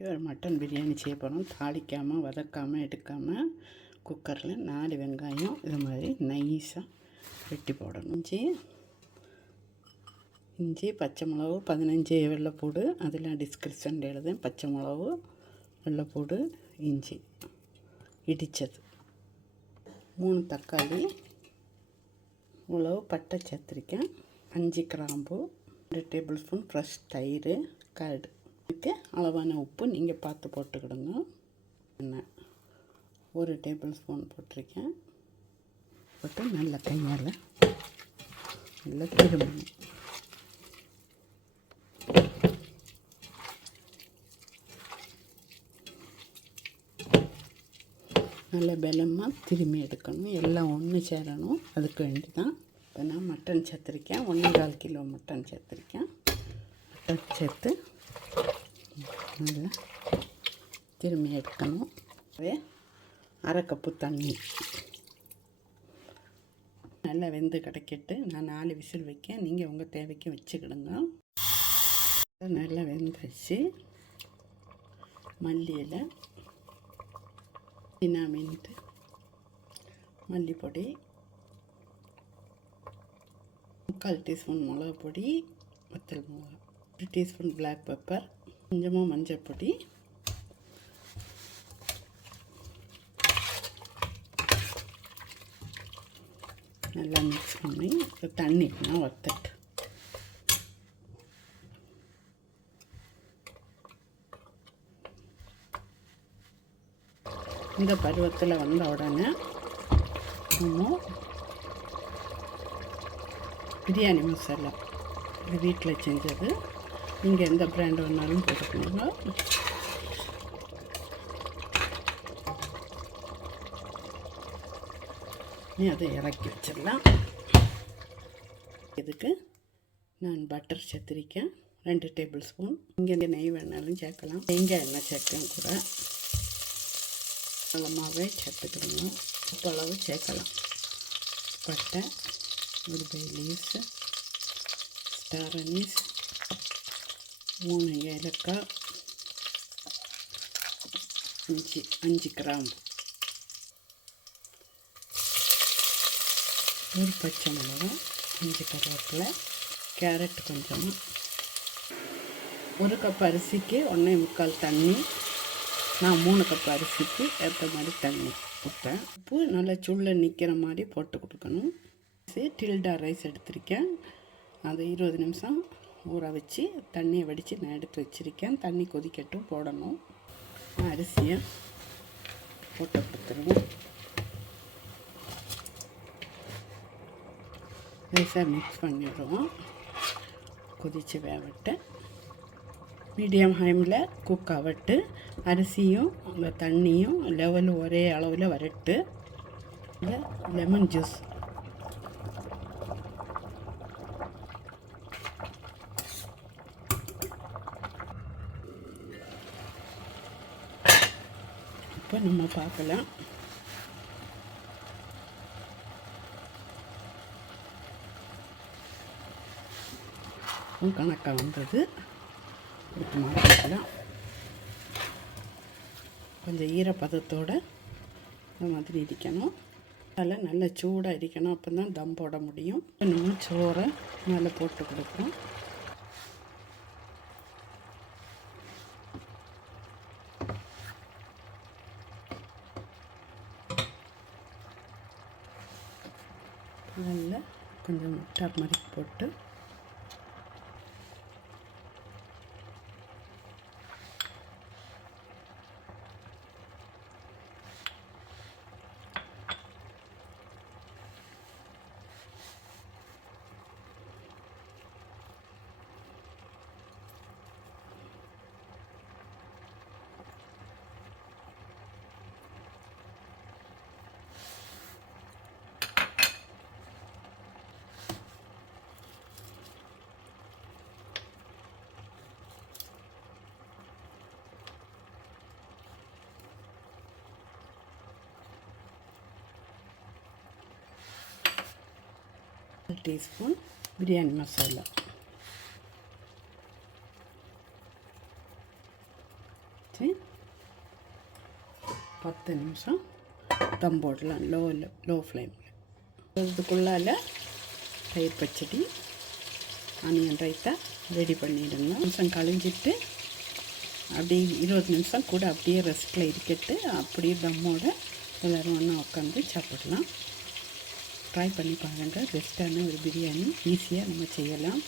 Mutton biryani செய்ய போகிறோம் தாளிக்காமல் வதக்காமல் எடுக்காமல் குக்கரில் நாலு வெங்காயம் இது மாதிரி நைஸாக வெட்டி போடணும். இஞ்சி இஞ்சி பச்சை மிளகு பதினஞ்சு வெள்ளைப்பூடு அதெல்லாம் டிஸ்கிரிப்ஷன் எழுதேன் பச்சை மிளகு வெள்ளைப்பூடு இஞ்சி இடித்தது மூணு தக்காளி உழவு பட்டை சேர்த்துருக்கேன் அஞ்சு கிராம்பு ரெண்டு டேபிள் ஸ்பூன் ஃப்ரெஷ் தயிர் கர்டு. இதுக்கு அளவான உப்பு நீங்கள் பார்த்து போட்டுக்கிடுங்க. எண்ணெய் ஒரு டேபிள் ஸ்பூன் போட்டிருக்கேன். போட்டு நல்ல கையால் நல்லா திரும்பணும். நல்ல பலமாக திரும்பி எடுக்கணும். எல்லாம் ஒன்று சேரணும். அதுக்கு வேண்டி தான் இப்போ நான் மட்டன் சேர்த்துருக்கேன். ஒன்றே கால் கிலோ மட்டன் சேர்த்துருக்கேன். மட்டன் சேர்த்து நல்லா திரும்பி எடுக்கணும். அதே அரை கப்பு தண்ணி. நல்லா வெந்து கிடைக்கிட்டு நான் நாலு விசில் வைக்க நீங்கள் உங்கள் தேவைக்கு வச்சுக்கிடுங்க. நல்லா வெந்துச்சு மல்லியில் தினா சின்ன மின்ட்டு மல்லிப்பொடி முக்கால் டீஸ்பூன் மிளகு பொடி வத்தல் மிளகா ஒரு டீஸ்பூன் பிளாக் பெப்பர் கொஞ்சமாக மஞ்சள் பொடி. நல்லா மிக்ஸ் பண்ணி இப்போ தண்ணி நான் வத்தட்டு. இந்த பருவத்தில் வந்த உடனே நம்ம பிரியாணி மசாலா. இது வீட்டில் செஞ்சது. நீங்கள் எந்த பிராண்ட் வேணாலும் போட்டுக்கோங்க. நீ அதை இறக்கி வச்சிடலாம். இதுக்கு நான் பட்டர் சேர்த்துருக்கேன் ரெண்டு டேபிள் ஸ்பூன் இங்கே நெய் வேணாலும் சேர்க்கலாம். தேங்காய் எண்ணெய் சேர்க்கலாம் கூட. அளமாகவே சேர்த்துக்கிடணும் உப்பளவு சேர்க்கலாம். பட்டை ஒரு பை லீவ்ஸு ஸ்டார் அனீஸ் மூணு ஏலக்காய் அஞ்சு அஞ்சு கிராம்பு ஒரு பச்சை மிளகா அஞ்சு கருவேப்பிலை கேரட் கொஞ்சமாக ஒரு கப் அரிசிக்கு ஒன்றே முக்கால் தண்ணி. நான் மூணு கப் அரிசிக்கு ஏற்ற மாதிரி தண்ணி விட்டேன் உப்பு நல்லா சுள்ள நிற்கிற மாதிரி போட்டு கொடுக்கணும். டில்டா ரைஸ் எடுத்திருக்கேன். அது இருபது நிமிஷம். ஊற வச்சு தண்ணியை வடித்து நான் எடுத்து வச்சுருக்கேன். தண்ணி கொதிக்கட்டும் போடணும். அரிசியை போட்டு கொடுத்துருவோம் லேசாக மிக்ஸ் பண்ணிடுவோம். கொதித்து வேவட்டு மீடியம் ஹைமில் குக் ஆகட்டு. அரிசியும் அந்த தண்ணியும் லெவல் ஒரே அளவில் வரட்டு. இல்லை லெமன் ஜூஸ் இப்போ நம்ம பார்க்கலாம். கணக்காக வந்தது? எடுத்து மாற்றிக்கலாம் கொஞ்சம் ஈரப்பதத்தோடு இந்த மாதிரி இடிக்கணும். அதில் நல்லா சூடாக இருக்கணும் அப்போ தான் தம் போட முடியும். நம்ம சோறை மேலே போட்டு கொடுக்கணும் நல்லா கொஞ்சம் டாப் மாதிரி போட்டு டீஸ்பூன் பிரியாணி மசாலா வச்சு பத்து நிமிஷம் தம் போடலாம் லோ லோ ஃப்ளேமில் இதுக்குள்ளால தயிர் பச்சடி ஆனியன் ரைத்தா ரெடி பண்ணிடுங்க நிமிஷம் கழிஞ்சிட்டு அப்படியே இருபது நிமிஷம் கூட அப்படியே ரெஸ்ட்டில் இருக்கட்டு அப்படியே தம்மோட எல்லோரும் ஒன்றா உட்காந்து சாப்பிடலாம் ட்ரை பண்ணி பாருங்கள் பெஸ்ட்டான ஒரு பிரியாணி. ஈஸியாக நம்ம செய்யலாம்.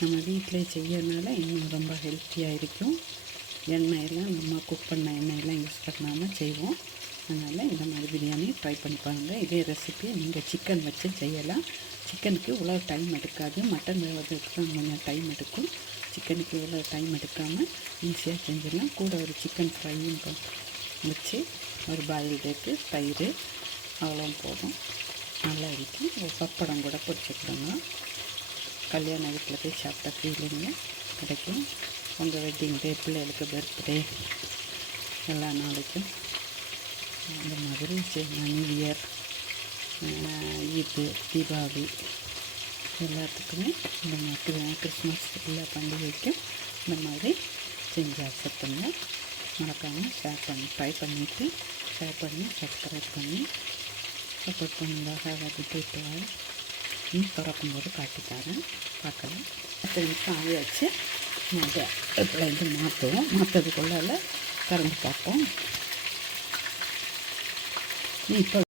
நம்ம வீட்டிலே செய்யறதுனால இன்னும் ரொம்ப ஹெல்த்தியாக இருக்கும். எண்ணெயெல்லாம் நம்ம குக் பண்ண எண்ணெயெல்லாம் யூஸ் பண்ணாமல் செய்வோம். அதனால் இந்த மாதிரி பிரியாணி ட்ரை பண்ணி பாருங்கள் இதே ரெசிபி நீங்கள் சிக்கன் வச்சு செய்யலாம். சிக்கனுக்கு இவ்வளோ டைம் எடுக்காது. மட்டன் வேகிறதுக்கு கொஞ்சம் டைம் எடுக்கும். சிக்கனுக்கு இவ்வளோ டைம் எடுக்காமல் ஈஸியாக செஞ்சிடலாம். கூட ஒரு சிக்கன் ஃப்ரையும் வச்சு ஒரு பாயில் டேக்கு தயிர் அவ்வளோ போதும். நல்லா இருக்கும் ஒரு பப்படம் கூட பொரிச்சுக்கிடுங்க கல்யாண வீட்டில் போய் சாப்பிட்ட ஃபீலிங்கு கிடைக்கும். உங்கள் வெட்டிங் டே பிள்ளைகளுக்கு பர்த்டே எல்லா நாளைக்கும். அந்த மாதிரி நியூ இயர் ஈத்து தீபாவளி எல்லாத்துக்குமே இந்த மாதிரி கிறிஸ்மஸ் எல்லா பண்டிகைக்கும் இந்த மாதிரி செஞ்சு அக்செப்ட் மறக்காமல் ஷேர் பண்ணி ட்ரை பண்ணிவிட்டு ஷேர் பண்ணி சப்ஸ்கிரைப் பண்ணி சப்போர்ட் பண்ணுங்கள் ஹேவ் அ இன்னும் திறக்கும்போது காட்டித்தாரேன் பார்க்கலாம். பத்து நிமிஷம் ஆகியாச்சு அதை இதில் இது மாற்றுவோம். மாற்றதுக்குள்ளால திறந்து பார்ப்போம். நீ இப்போ